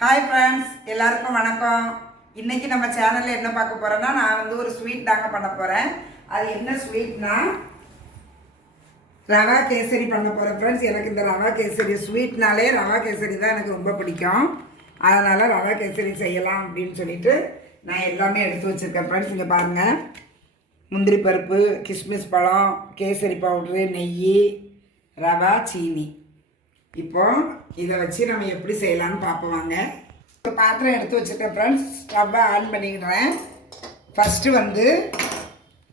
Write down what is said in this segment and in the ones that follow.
Hi friends, எல்லாருக்கும் வணக்கம். இன்றைக்கி நம்ம சேனலில் என்ன பார்க்க போகிறோன்னா, நான் வந்து ஒரு ஸ்வீட் தாங்க பண்ண போகிறேன். அது என்ன ஸ்வீட்னா ரவா கேசரி பண்ண போகிறேன் ஃப்ரெண்ட்ஸ். எனக்கு இந்த ரவா கேசரி ஸ்வீட்னாலே ரவா கேசரி தான் எனக்கு ரொம்ப பிடிக்கும். அதனால் ரவா கேசரி செய்யலாம் அப்படின்னு சொல்லிட்டு நான் எல்லாமே எடுத்து வச்சுருக்கேன் ஃப்ரெண்ட்ஸ். இங்கே பாருங்கள், முந்திரி பருப்பு, கிஸ்மிஸ் பழம், கேசரி பவுட்ரு, நெய், ரவா, சீனி. இப்போது இதை வச்சு நம்ம எப்படி செய்யலான்னு பார்ப்போம். இப்போ பாத்திரம் எடுத்து வச்சுருக்கேன் ஃப்ரெண்ட்ஸ். ஸ்டவ்வை ஆன் பண்ணிக்கிறேன். ஃபஸ்ட்டு வந்து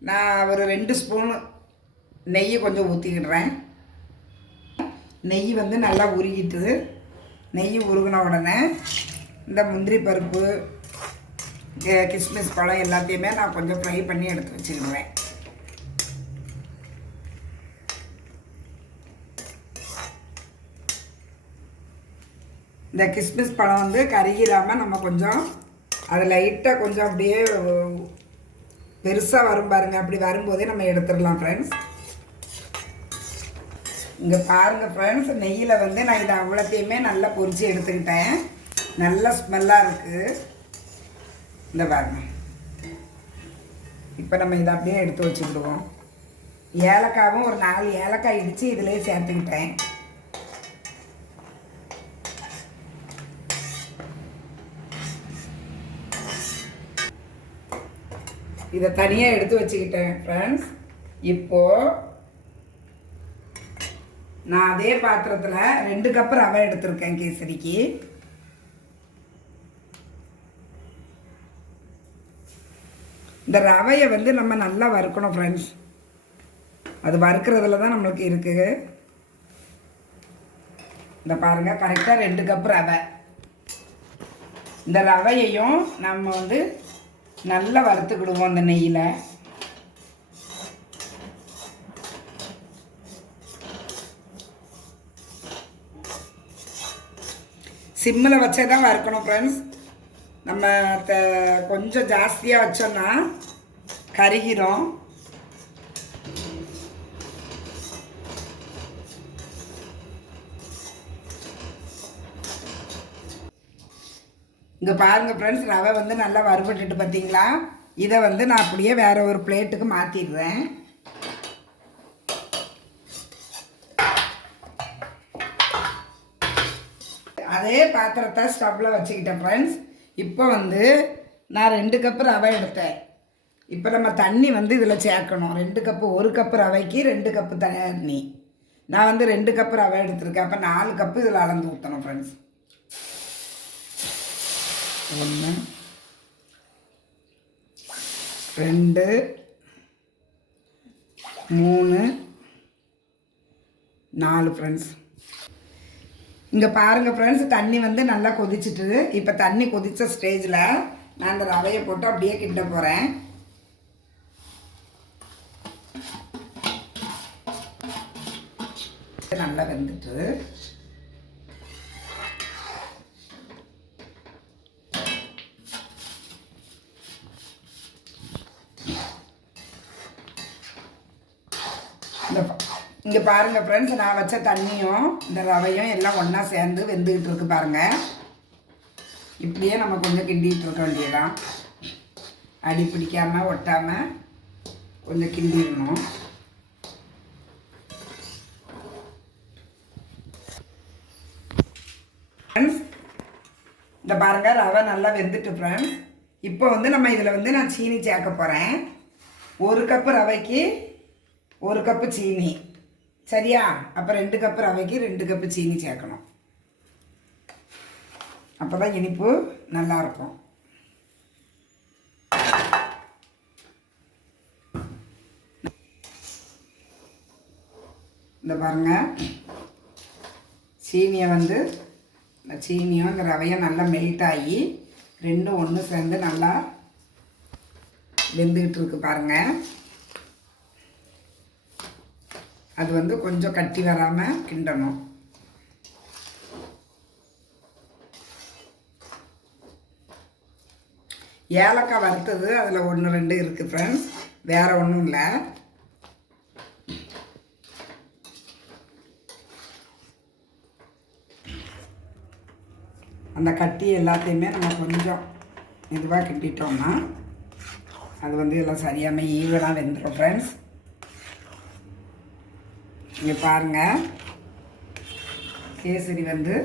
நான் ஒரு 2 ஸ்பூன் நெய் கொஞ்சம் ஊற்றிக்கிடுறேன். நெய் வந்து நல்லா உருகிட்டு, நெய் உருகின உடனே இந்த முந்திரி பருப்பு, கிஸ்மிஸ் பழம் எல்லாத்தையுமே நான் கொஞ்சம் ஃப்ரை பண்ணி எடுத்து வச்சுக்கிடுவேன். இந்த கிஸ்மிஸ் பழம் வந்து கருகிராமல் நம்ம கொஞ்சம் அது லைட்டாக கொஞ்சம் அப்படியே பெருசாக வரும் பாருங்கள். அப்படி வரும்போதே நம்ம எடுத்துடலாம் ஃப்ரெண்ட்ஸ். இங்கே பாருங்கள் ஃப்ரெண்ட்ஸ், நெய்யில் வந்து நான் இதை அவ்வளோத்தையுமே நல்லா பொரித்து எடுத்துக்கிட்டேன். நல்ல ஸ்மெல்லாக இருக்குது. இந்த பாருங்கள், இப்போ நம்ம இதை அப்படியே எடுத்து வச்சுக்கிடுவோம். ஏலக்காவும் ஒரு 4 ஏலக்காய் இடித்து இதிலே சேர்த்துக்கிட்டேன். இதை தனியாக எடுத்து வச்சுக்கிட்டேன் ஃப்ரெண்ட்ஸ். இப்போது நான் அதே பாத்திரத்தில் 2 கப்பு ரவை எடுத்திருக்கேன் கேசரிக்கு. இந்த ரவையை வந்து நம்ம நல்லா வறுக்கணும் ஃப்ரெண்ட்ஸ். அது வறுக்கிறதுல தான் நம்மளுக்கு இருக்குது. இந்த பாருங்கள், கரெக்டாக 2 கப்பு ரவை. இந்த ரவையையும் நம்ம வந்து நல்லா வறுத்துக்கிடுவோம் அந்த நெய்யில். சிம்மில் வச்சே தான் வறுக்கணும் ஃப்ரெண்ட்ஸ். நம்ம கொஞ்சம் ஜாஸ்தியாக வச்சோன்னா கருகிரும். இங்கே பாருங்கள் ஃப்ரெண்ட்ஸ், ரவை வந்து நல்லா வறுபட்டுட்டு பார்த்தீங்களா. இதை வந்து நான் அப்படியே வேறு ஒரு பிளேட்டுக்கு மாற்றிடுறேன். அதே பாத்திரத்தை ஸ்டவ்வில் வச்சுக்கிட்டேன் ஃப்ரெண்ட்ஸ். இப்போ வந்து நான் 2 கப்பு ரவை எடுத்தேன். இப்போ நம்ம தண்ணி வந்து இதில் சேர்க்கணும். 2 கப்பு, 1 கப்பு ரவைக்கு 2 கப்பு தண்ணி. நான் வந்து 2 கப்பு ரவை எடுத்திருக்கேன். அப்போ 4 கப்பு இதில் அளந்து ஊற்றணும் ஃப்ரெண்ட்ஸ். 1 2 3 4 ஃப்ரெண்ட்ஸ். இங்கே பாருங்கள் ஃப்ரெண்ட்ஸ், தண்ணி வந்து நல்லா கொதிச்சுட்டு, இப்போ தண்ணி கொதித்த ஸ்டேஜில் நான் அந்த ரவையை போட்டு அப்படியே கிண்ட போகிறேன். நல்லா வெந்துட்டு இங்கே பாருங்கள் ஃப்ரெண்ட்ஸ், நான் வச்ச தண்ணியும் இந்த ரவையும் எல்லாம் ஒன்றா சேர்ந்து வெந்துக்கிட்டு இருக்கு பாருங்கள். இப்படியே நம்ம கொஞ்சம் கிண்டிகிட்டு இருக்க வேண்டியதான். அடி பிடிக்காமல் ஒட்டாமல் கொஞ்சம் கிண்டிடணும். ஃப்ரெண்ட்ஸ், இந்த பாருங்கள், ரவை நல்லா வெந்துட்டு ஃப்ரெண்ட்ஸ். இப்போ வந்து நம்ம இதில் வந்து நான் சீனி சேர்க்க போகிறேன். 1 கப்பு ரவைக்கு 1 கப்பு சீனி, சரியா? அப்போ 2 கப்பு ரவைக்கு 2 கப்பு சீனி சேர்க்கணும். அப்போ தான் இனிப்பு நல்லாயிருக்கும். இந்த பாருங்கள், சீனியை வந்து இந்த சீனியும் இந்த ரவையும் நல்லா மெல்ட் ஆகி 2 ஒன்று சேர்ந்து நல்லா வெந்துக்கிட்டு இருக்கு பாருங்கள். அது வந்து கொஞ்சம் கட்டி வராமல் கிண்டணும். ஏலக்காய் வறுத்தது அதில் 1 2 இருக்குது ஃப்ரெண்ட்ஸ், வேறு ஒன்றும் இல்லை. அந்த கட்டி எல்லாத்தையுமே நம்ம கொஞ்சம் இதுவாக கிண்டிட்டோம்னா அது வந்து எல்லாம் சரியாமல் ஈவனாக வெந்துடும் ஃப்ரெண்ட்ஸ். இங்கே பாருங்கள், கேசரி வந்து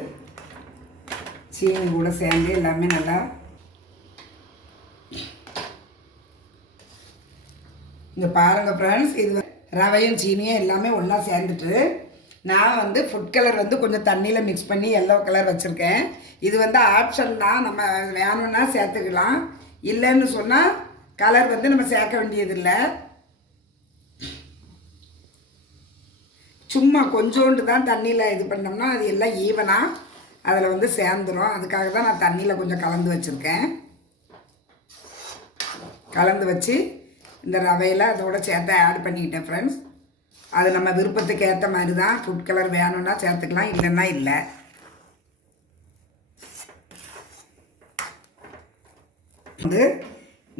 சீனி கூட சேர்ந்து எல்லாமே நல்லா இங்கே பாருங்கள் ஃப்ரெண்ட்ஸ், இது ரவையும் சீனியும் எல்லாமே ஒன்றா சேர்ந்துட்டு நான் வந்து ஃபுட் கலர் வந்து கொஞ்சம் தண்ணியில் மிக்ஸ் பண்ணி எல்லோ கலர் வச்சுருக்கேன். இது வந்து ஆப்ஷன் தான், நம்ம வேணும்னா சேர்த்துக்கலாம், இல்லைன்னு சொன்னால் கலர் வந்து நம்ம சேர்க்க வேண்டியதில்லை. சும்மா கொஞ்சோண்டு தான் தண்ணியில் இது பண்ணோம்னா அது எல்லாம் ஈவனாக அதில் வந்து சேர்ந்துடும். அதுக்காக தான் நான் தண்ணியில் கொஞ்சம் கலந்து வச்சுருக்கேன். கலந்து வச்சு இந்த ரவையில் அதோட சேர்த்து ஆட் பண்ணிக்கிட்டேன் ஃப்ரெண்ட்ஸ். அது நம்ம விருப்பத்துக்கு ஏற்ற மாதிரி தான், ஃபுட் கலர் வேணும்னா சேர்த்துக்கலாம், இல்லைன்னா இல்லை. வந்து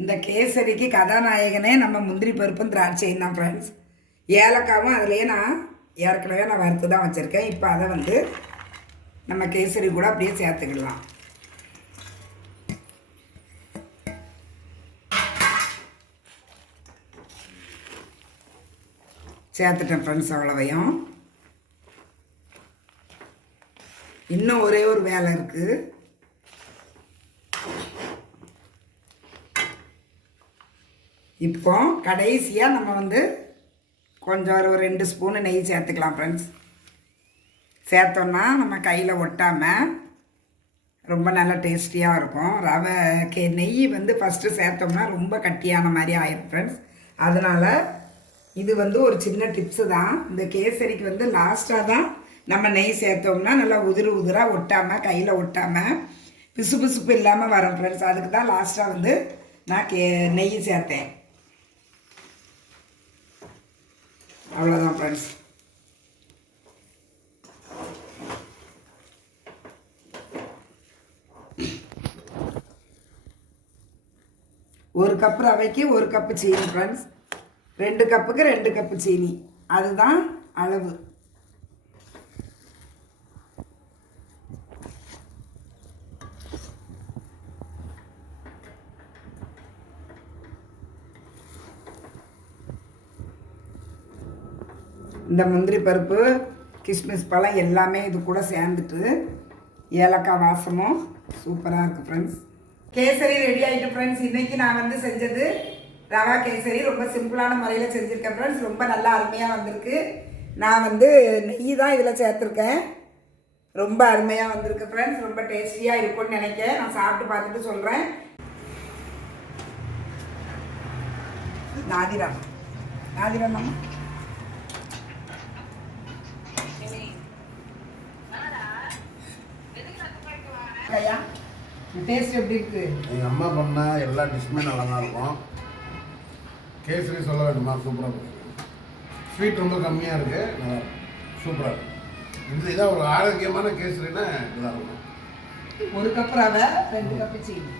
இந்த கேசரிக்கு கதாநாயகனே நம்ம முந்திரி பருப்பும் திராட்சையும் தான் ஃப்ரெண்ட்ஸ். ஏலக்காவும் அதுலேயே நான் ஏற்கனவே வறுத்து தான் வச்சுருக்கேன். இப்போ அதை வந்து நம்ம கேசரி கூட அப்படியே சேர்த்துக்கிடலாம். சேர்த்துட்டேன் ஃப்ரெண்ட்ஸ். அவ்வளவையும் இன்னும் ஒரே ஒரு வேலை இருக்குது. இப்போ கடைசியாக நம்ம வந்து கொஞ்சம் ஒரு 2 ஸ்பூனு நெய் சேர்த்துக்கலாம் ஃப்ரெண்ட்ஸ். சேர்த்தோன்னா நம்ம கையில் ஒட்டாமல் ரொம்ப நல்லா டேஸ்டியாக இருக்கும். ரவை நெய் வந்து ஃபஸ்ட்டு சேர்த்தோம்னா ரொம்ப கட்டியான மாதிரி ஆயிடும் ஃப்ரெண்ட்ஸ். அதனால் இது வந்து ஒரு சின்ன டிப்ஸு தான். இந்த கேசரிக்கு வந்து லாஸ்ட்டாக தான் நம்ம நெய் சேர்த்தோம்னா நல்லா உதிராக ஒட்டாமல், கையில் ஒட்டாமல் பிசு பிசுப்பு இல்லாமல் வரும் ஃப்ரெண்ட்ஸ். அதுக்கு தான் லாஸ்ட்டாக வந்து நான் நெய் சேர்த்தேன். அவ்வளோதான் ஃப்ரெண்ட்ஸ். ஒரு கப் ரவைக்கு 1 கப்பு சீனி ஃப்ரெண்ட்ஸ். 2 கப்புக்கு 2 கப்பு சீனி, அதுதான் அளவு. இந்த முந்திரி பருப்பு, கிஸ்மிஸ் பழம் எல்லாமே இது கூட சேர்ந்துட்டு ஏலக்காய் வாசமும் சூப்பராக இருக்குது ஃப்ரெண்ட்ஸ். கேசரி ரெடி ஆகிட்டு ஃப்ரெண்ட்ஸ். இன்றைக்கி நான் வந்து செஞ்சது ரவா கேசரி. ரொம்ப சிம்பிளான முறையில் செஞ்சுருக்கேன் ஃப்ரெண்ட்ஸ். ரொம்ப நல்லா அருமையாக வந்திருக்கு. நான் வந்து நெய் தான் இதில் சேர்த்துருக்கேன். ரொம்ப அருமையாக வந்திருக்கு ஃப்ரெண்ட்ஸ். ரொம்ப டேஸ்டியாக இருக்கும்னு நினைக்கிறேன். நான் சாப்பிட்டு பார்த்துட்டு சொல்கிறேன். நாதிரா நம்ம ஐயா டேஸ்ட் எப்படி இருக்குது? எங்கள் அம்மா பண்ணால் எல்லா டிஷ்ஷுமே நல்லா தான் இருக்கும். கேசரி சொல்ல வேண்டுமா, சூப்பராக இருக்குது. ஸ்வீட் ரொம்ப கம்மியாக இருக்குது, நல்லா சூப்பராக இருக்குது. இதான் ஒரு ஆரோக்கியமான கேசரின்னா இதாக இருக்கும். 1 கப் ரவை, 2 கப்பு சீனி.